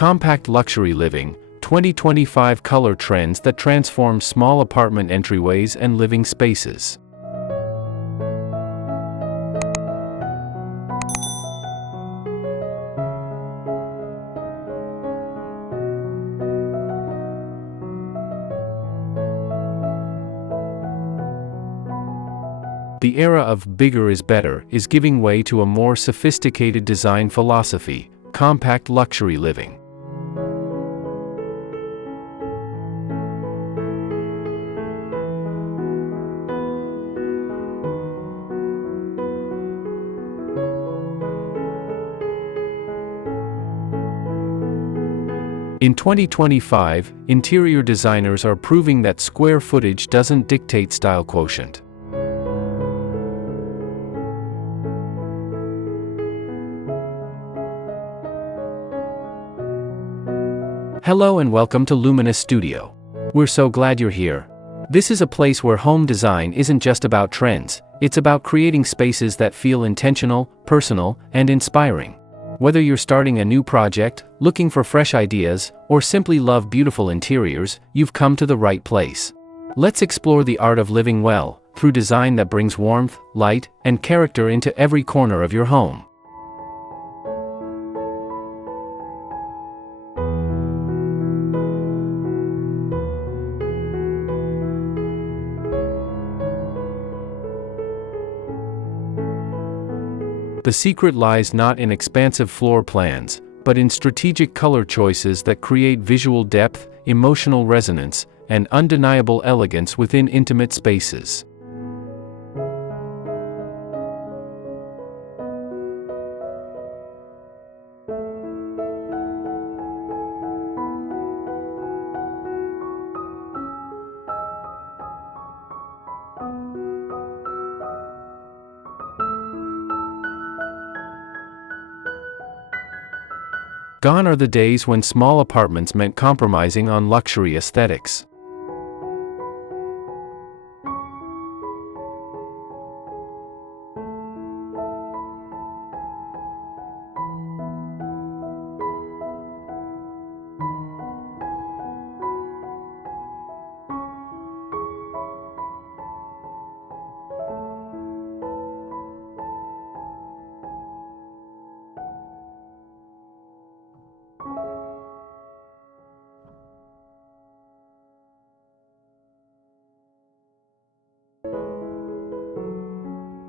Compact luxury living, 2025 color trends that transform small apartment entryways and living spaces. The era of bigger is better is giving way to a more sophisticated design philosophy, compact luxury living. In 2025, interior designers are proving that square footage doesn't dictate style quotient. Hello and welcome to Luminous Studio. We're so glad you're here. This is a place where home design isn't just about trends, it's about creating spaces that feel intentional, personal, and inspiring. Whether you're starting a new project, looking for fresh ideas, or simply love beautiful interiors, you've come to the right place. Let's explore the art of living well, through design that brings warmth, light, and character into every corner of your home. The secret lies not in expansive floor plans, but in strategic color choices that create visual depth, emotional resonance, and undeniable elegance within intimate spaces. Gone are the days when small apartments meant compromising on luxury aesthetics.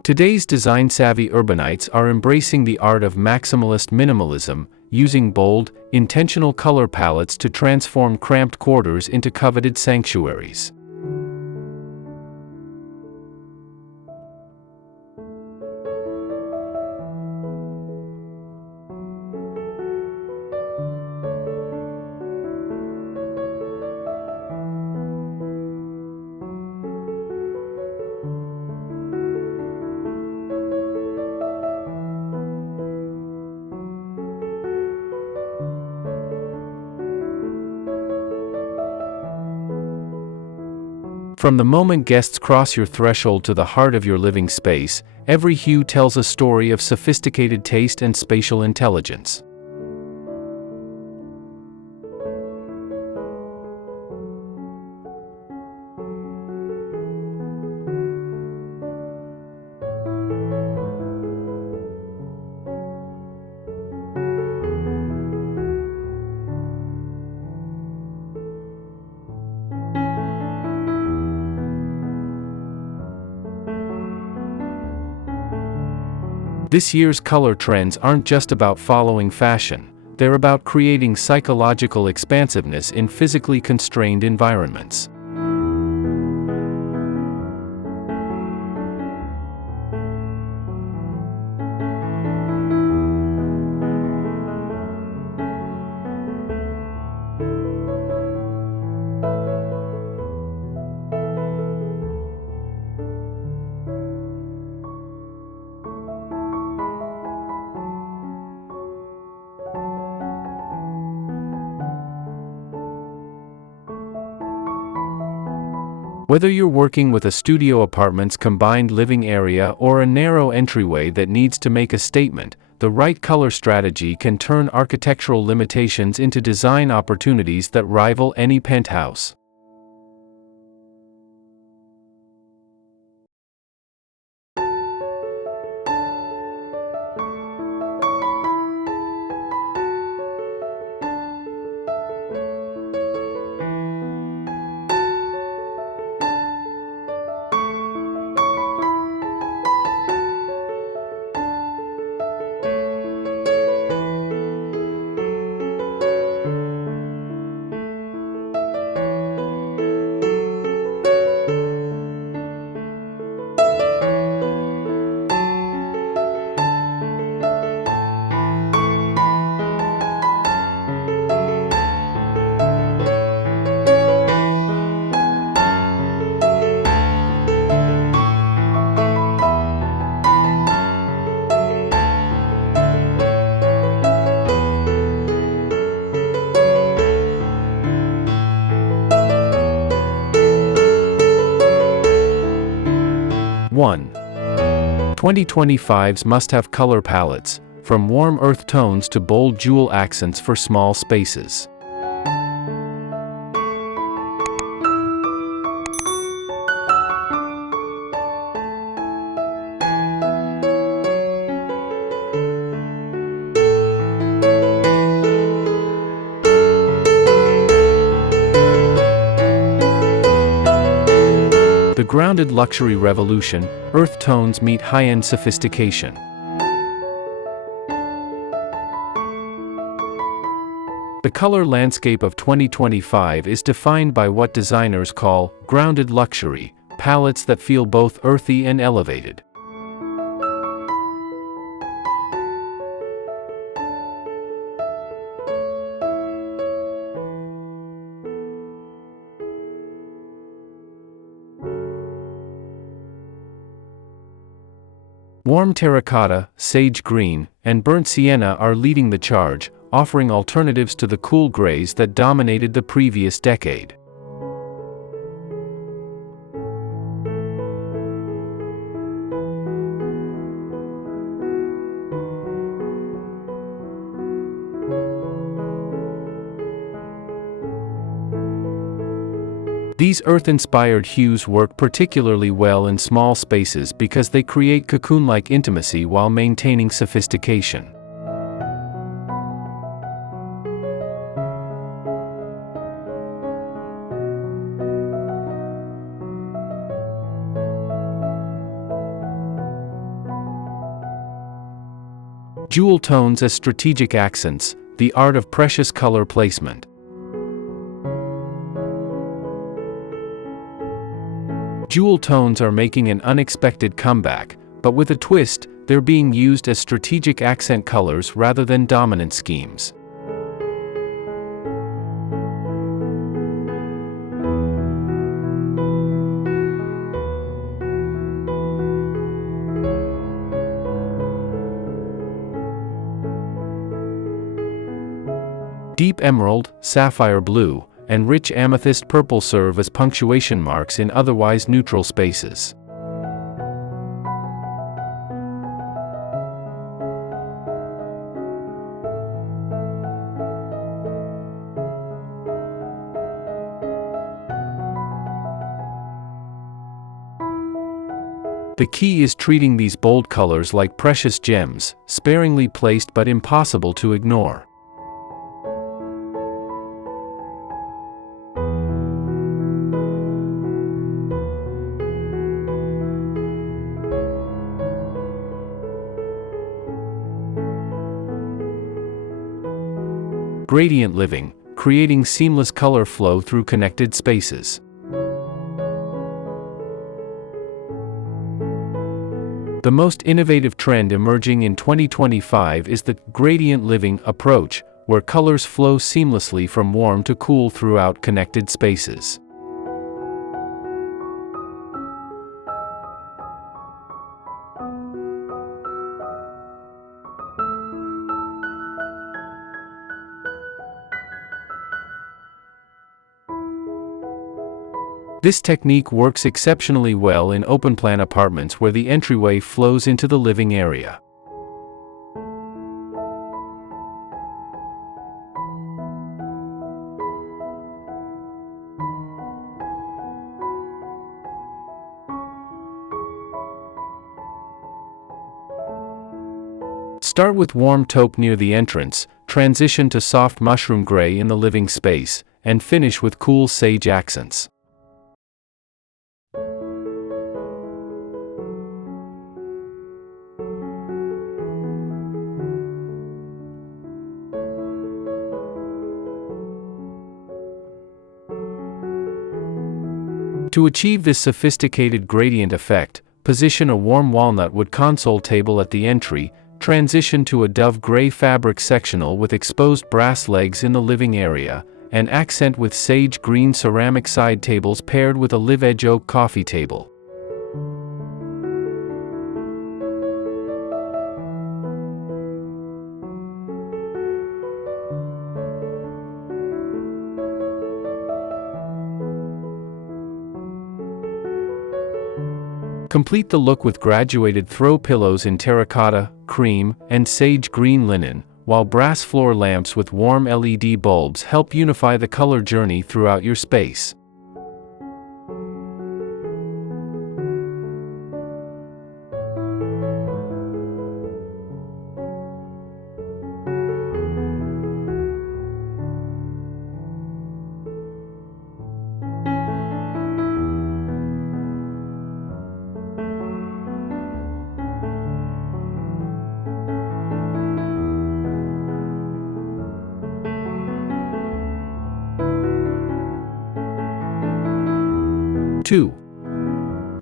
Today's design-savvy urbanites are embracing the art of maximalist minimalism, using bold, intentional color palettes to transform cramped quarters into coveted sanctuaries. From the moment guests cross your threshold to the heart of your living space, every hue tells a story of sophisticated taste and spatial intelligence. This year's color trends aren't just about following fashion, they're about creating psychological expansiveness in physically constrained environments. Whether you're working with a studio apartment's combined living area or a narrow entryway that needs to make a statement, the right color strategy can turn architectural limitations into design opportunities that rival any penthouse. One. 2025's must-have color palettes, from warm earth tones to bold jewel accents for small spaces. The grounded luxury revolution, earth tones meet high-end sophistication. The color landscape of 2025 is defined by what designers call grounded luxury, palettes that feel both earthy and elevated. Warm terracotta, sage green, and burnt sienna are leading the charge, offering alternatives to the cool grays that dominated the previous decade. These earth-inspired hues work particularly well in small spaces because they create cocoon-like intimacy while maintaining sophistication. Jewel tones as strategic accents, the art of precious color placement. Jewel tones are making an unexpected comeback, but with a twist, they're being used as strategic accent colors rather than dominant schemes. Deep emerald, sapphire blue, and rich amethyst purple serve as punctuation marks in otherwise neutral spaces. The key is treating these bold colors like precious gems, sparingly placed but impossible to ignore. Gradient living, creating seamless color flow through connected spaces. The most innovative trend emerging in 2025 is the gradient living approach, where colors flow seamlessly from warm to cool throughout connected spaces. This technique works exceptionally well in open-plan apartments where the entryway flows into the living area. Start with warm taupe near the entrance, transition to soft mushroom gray in the living space, and finish with cool sage accents. To achieve this sophisticated gradient effect, position a warm walnut wood console table at the entry, transition to a dove gray fabric sectional with exposed brass legs in the living area, and accent with sage green ceramic side tables paired with a live edge oak coffee table. Complete the look with graduated throw pillows in terracotta, cream, and sage green linen, while brass floor lamps with warm LED bulbs help unify the color journey throughout your space.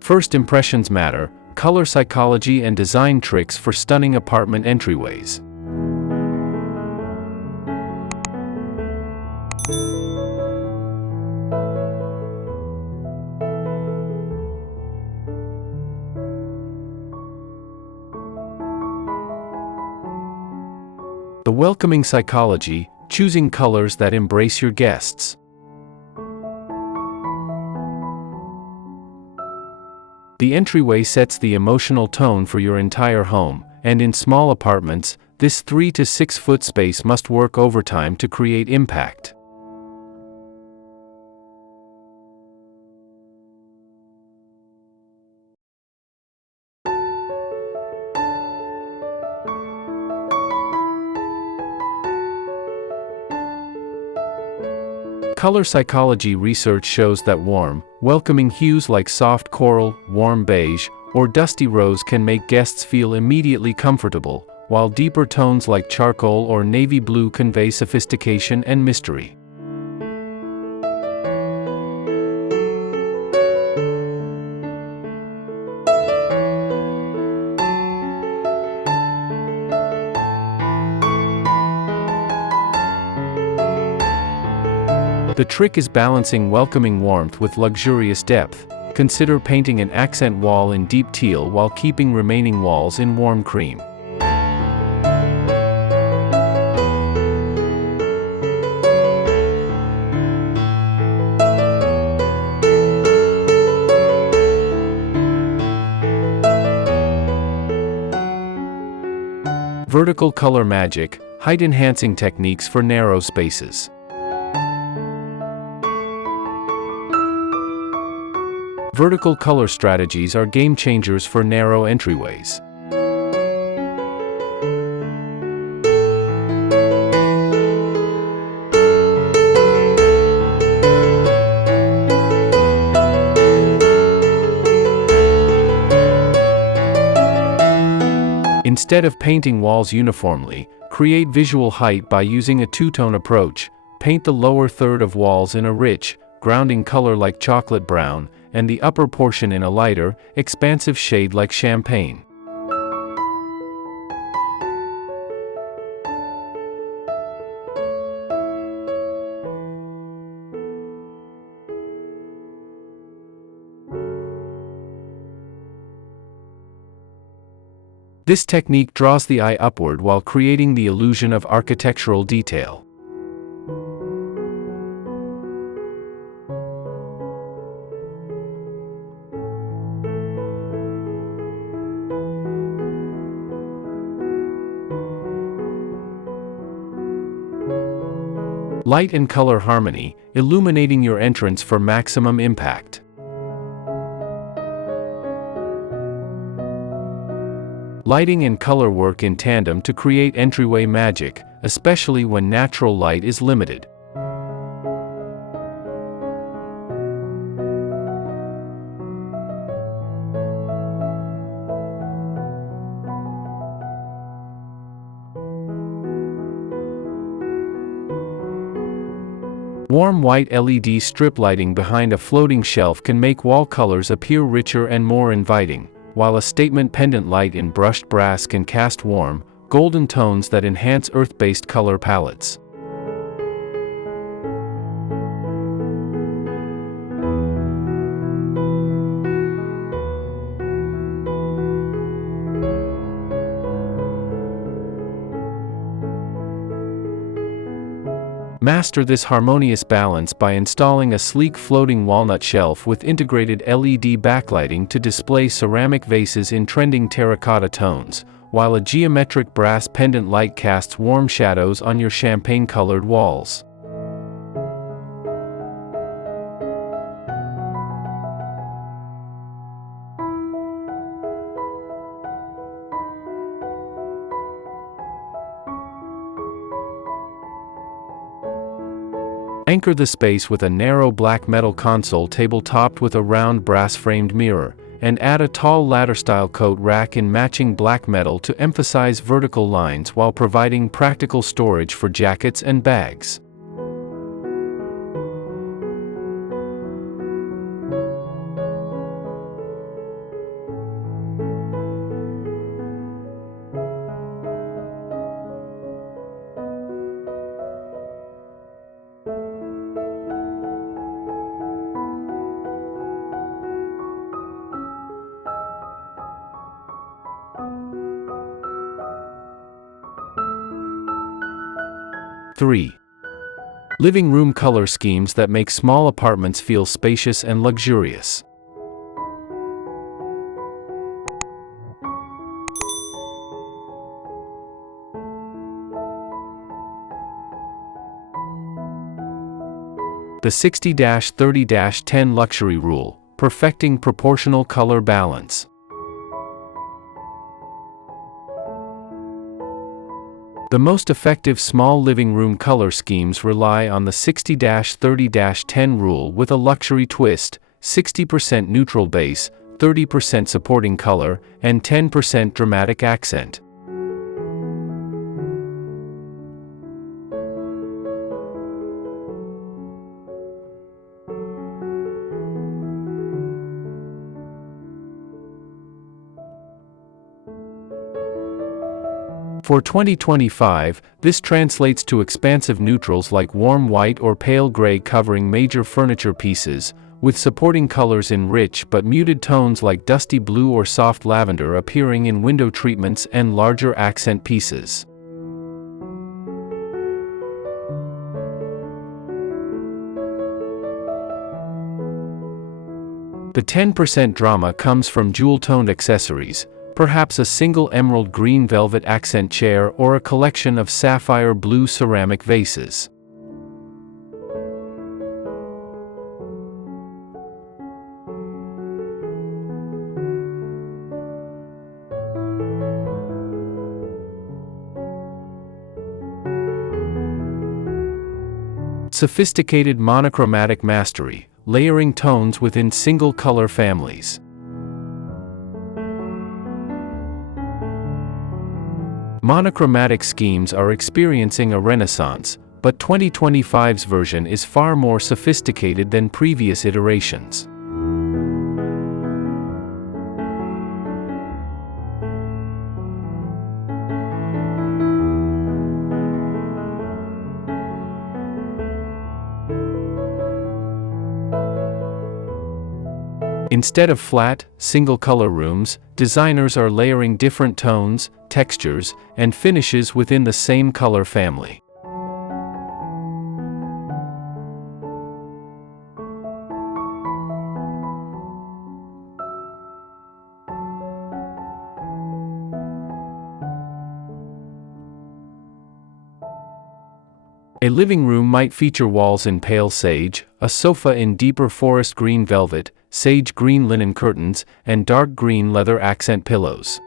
First impressions matter, color psychology and design tricks for stunning apartment entryways. The welcoming psychology, choosing colors that embrace your guests. The entryway sets the emotional tone for your entire home, and in small apartments, this 3 to 6 foot space must work overtime to create impact. Color psychology research shows that warm, welcoming hues like soft coral, warm beige, or dusty rose can make guests feel immediately comfortable, while deeper tones like charcoal or navy blue convey sophistication and mystery. The trick is balancing welcoming warmth with luxurious depth. Consider painting an accent wall in deep teal while keeping remaining walls in warm cream. Vertical color magic, height-enhancing techniques for narrow spaces. Vertical color strategies are game changers for narrow entryways. Instead of painting walls uniformly, create visual height by using a two-tone approach. Paint the lower third of walls in a rich, grounding color like chocolate brown, and the upper portion in a lighter, expansive shade like champagne. This technique draws the eye upward while creating the illusion of architectural detail. Light and color harmony, illuminating your entrance for maximum impact. Lighting and color work in tandem to create entryway magic, especially when natural light is limited. Warm white LED strip lighting behind a floating shelf can make wall colors appear richer and more inviting, while a statement pendant light in brushed brass can cast warm, golden tones that enhance earth-based color palettes. Master this harmonious balance by installing a sleek floating walnut shelf with integrated LED backlighting to display ceramic vases in trending terracotta tones, while a geometric brass pendant light casts warm shadows on your champagne-colored walls. Anchor the space with a narrow black metal console table topped with a round brass-framed mirror, and add a tall ladder-style coat rack in matching black metal to emphasize vertical lines while providing practical storage for jackets and bags. Three. Living room color schemes that make small apartments feel spacious and luxurious. The 60-30-10 Luxury Rule, perfecting proportional color balance. The most effective small living room color schemes rely on the 60-30-10 rule with a luxury twist: 60% neutral base, 30% supporting color, and 10% dramatic accent. For 2025, this translates to expansive neutrals like warm white or pale gray covering major furniture pieces, with supporting colors in rich but muted tones like dusty blue or soft lavender appearing in window treatments and larger accent pieces. The 10% drama comes from jewel-toned accessories, perhaps a single emerald green velvet accent chair or a collection of sapphire blue ceramic vases. Sophisticated monochromatic mastery, layering tones within single color families. Monochromatic schemes are experiencing a renaissance, but 2025's version is far more sophisticated than previous iterations. Instead of flat, single-color rooms, designers are layering different tones, textures, and finishes within the same color family. A living room might feature walls in pale sage, a sofa in deeper forest green velvet, sage green linen curtains, and dark green leather accent pillows.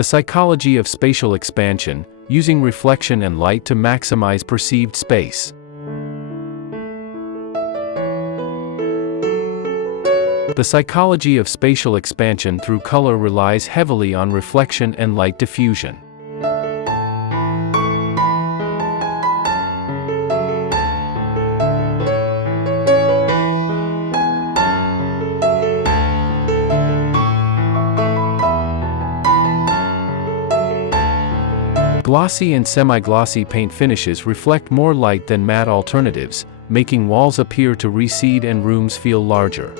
The psychology of spatial expansion, using reflection and light to maximize perceived space. The psychology of spatial expansion through color relies heavily on reflection and light diffusion. Glossy and semi-glossy paint finishes reflect more light than matte alternatives, making walls appear to recede and rooms feel larger.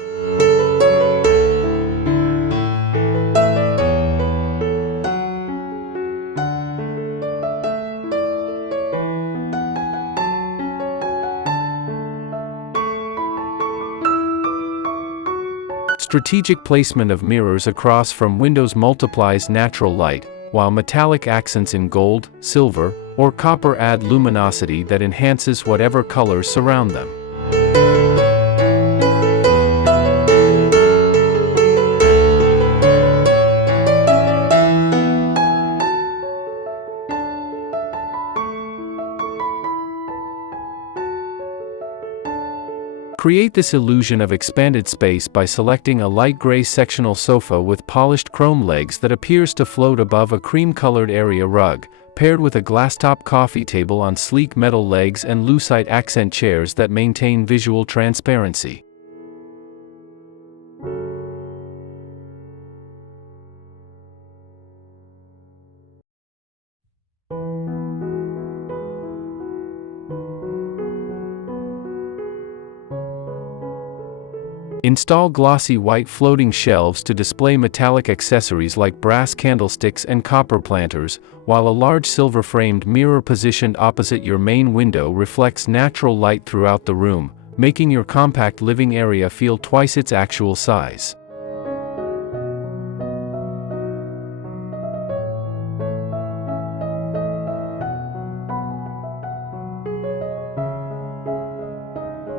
Strategic placement of mirrors across from windows multiplies natural light, while metallic accents in gold, silver, or copper add luminosity that enhances whatever colors surround them. Create this illusion of expanded space by selecting a light gray sectional sofa with polished chrome legs that appears to float above a cream-colored area rug, paired with a glass-top coffee table on sleek metal legs and lucite accent chairs that maintain visual transparency. Install glossy white floating shelves to display metallic accessories like brass candlesticks and copper planters, while a large silver-framed mirror positioned opposite your main window reflects natural light throughout the room, making your compact living area feel twice its actual size.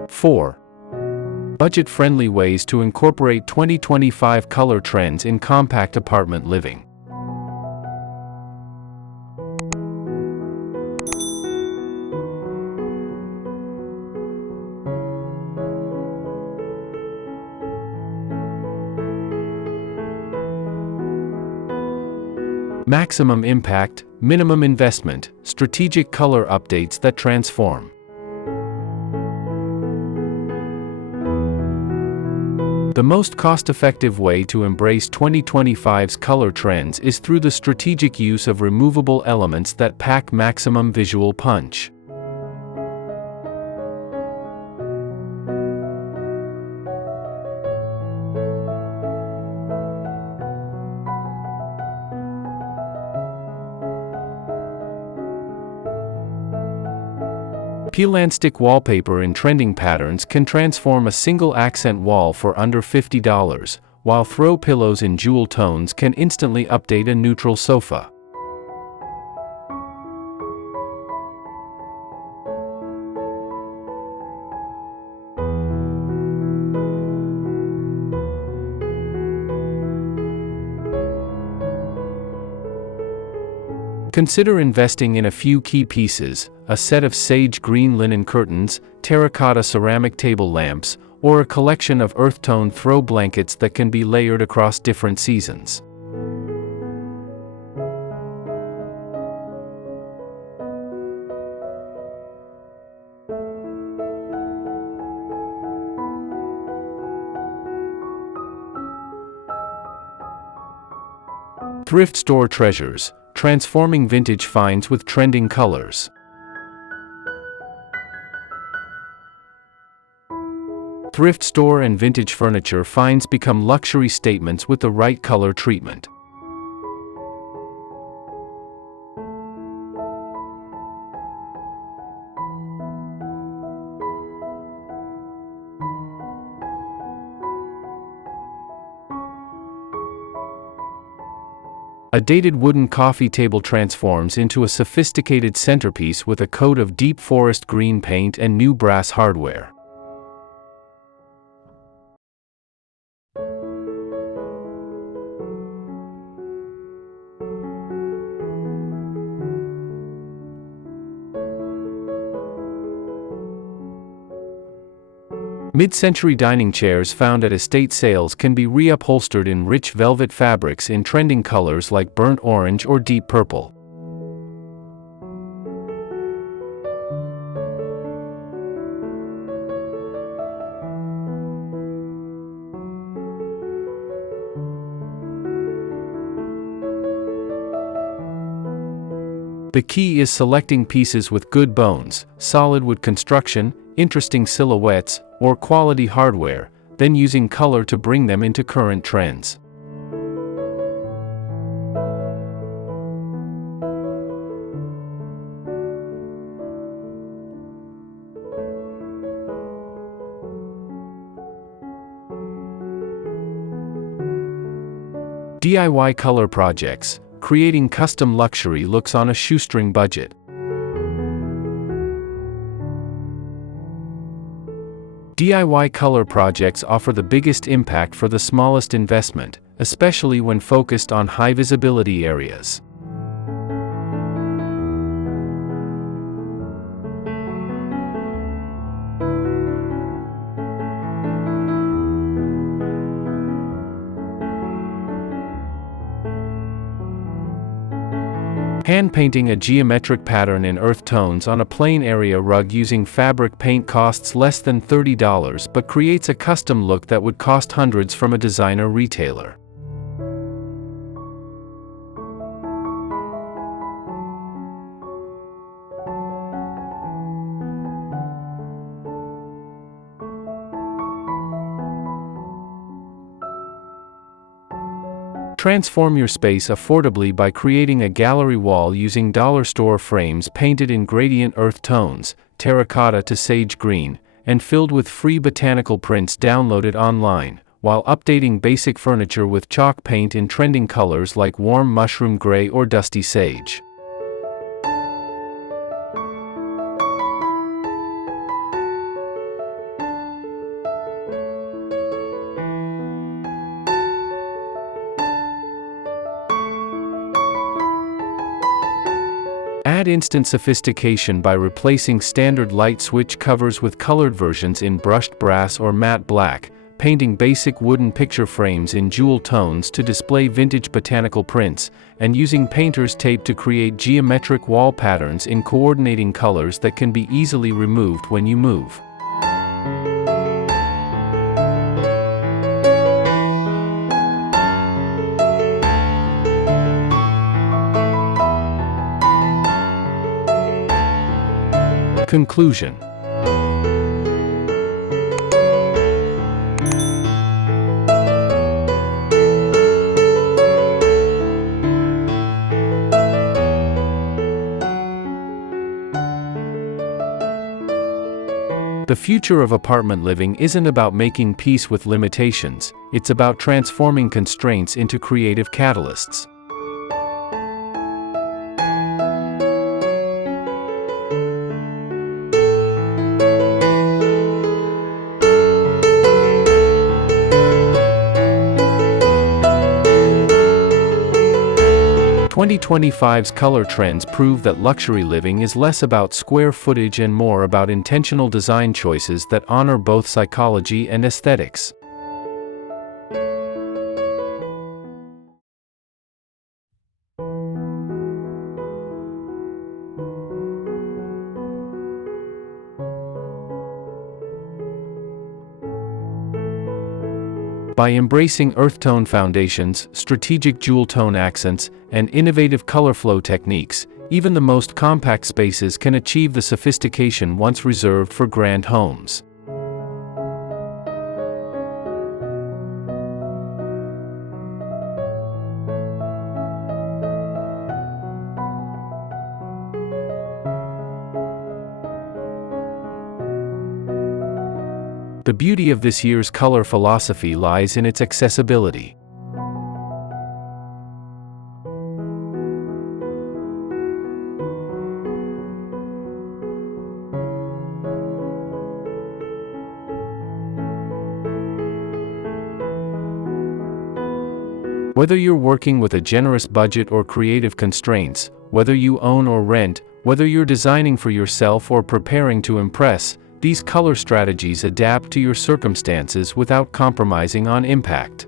Four. Budget-friendly ways to incorporate 2025 color trends in compact apartment living. Maximum impact, minimum investment, strategic color updates that transform. The most cost-effective way to embrace 2025's color trends is through the strategic use of removable elements that pack maximum visual punch. Peel-and-stick wallpaper in trending patterns can transform a single accent wall for under $50, while throw pillows in jewel tones can instantly update a neutral sofa. Consider investing in a few key pieces: a set of sage green linen curtains, terracotta ceramic table lamps, or a collection of earth-tone throw blankets that can be layered across different seasons. Thrift store treasures, transforming vintage finds with trending colors. Thrift store and vintage furniture finds become luxury statements with the right color treatment. A dated wooden coffee table transforms into a sophisticated centerpiece with a coat of deep forest green paint and new brass hardware. Mid-century dining chairs found at estate sales can be reupholstered in rich velvet fabrics in trending colors like burnt orange or deep purple. The key is selecting pieces with good bones, solid wood construction, interesting silhouettes, or quality hardware, then using color to bring them into current trends. DIY color projects, creating custom luxury looks on a shoestring budget. DIY color projects offer the biggest impact for the smallest investment, especially when focused on high visibility areas. Hand-painting a geometric pattern in earth tones on a plain area rug using fabric paint costs less than $30 but creates a custom look that would cost hundreds from a designer retailer. Transform your space affordably by creating a gallery wall using dollar store frames painted in gradient earth tones, terracotta to sage green, and filled with free botanical prints downloaded online, while updating basic furniture with chalk paint in trending colors like warm mushroom gray or dusty sage. Add instant sophistication by replacing standard light switch covers with colored versions in brushed brass or matte black, painting basic wooden picture frames in jewel tones to display vintage botanical prints, and using painter's tape to create geometric wall patterns in coordinating colors that can be easily removed when you move. Conclusion. The future of apartment living isn't about making peace with limitations, it's about transforming constraints into creative catalysts. Twenty 2025's color trends prove that luxury living is less about square footage and more about intentional design choices that honor both psychology and aesthetics. By embracing earth-tone foundations, strategic jewel tone accents, and innovative color flow techniques, even the most compact spaces can achieve the sophistication once reserved for grand homes. The beauty of this year's color philosophy lies in its accessibility. Whether you're working with a generous budget or creative constraints, whether you own or rent, whether you're designing for yourself or preparing to impress, These color strategies adapt to your circumstances without compromising on impact.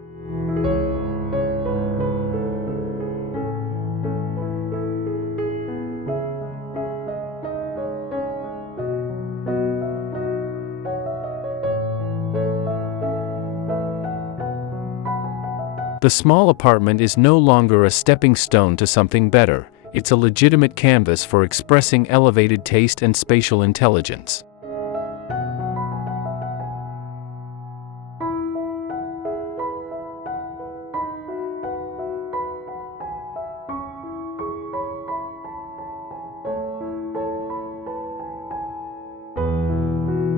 The small apartment is no longer a stepping stone to something better, it's a legitimate canvas for expressing elevated taste and spatial intelligence.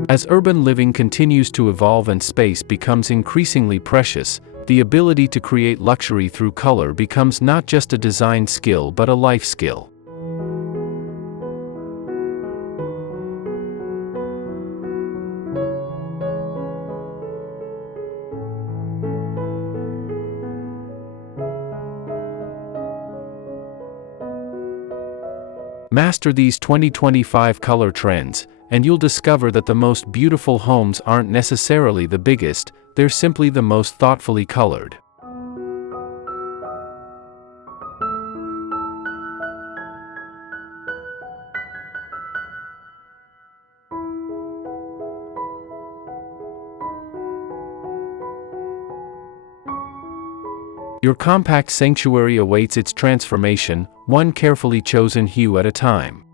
As urban living continues to evolve and space becomes increasingly precious, the ability to create luxury through color becomes not just a design skill but a life skill. Master these 2025 color trends, and you'll discover that the most beautiful homes aren't necessarily the biggest, they're simply the most thoughtfully colored. Your compact sanctuary awaits its transformation, one carefully chosen hue at a time.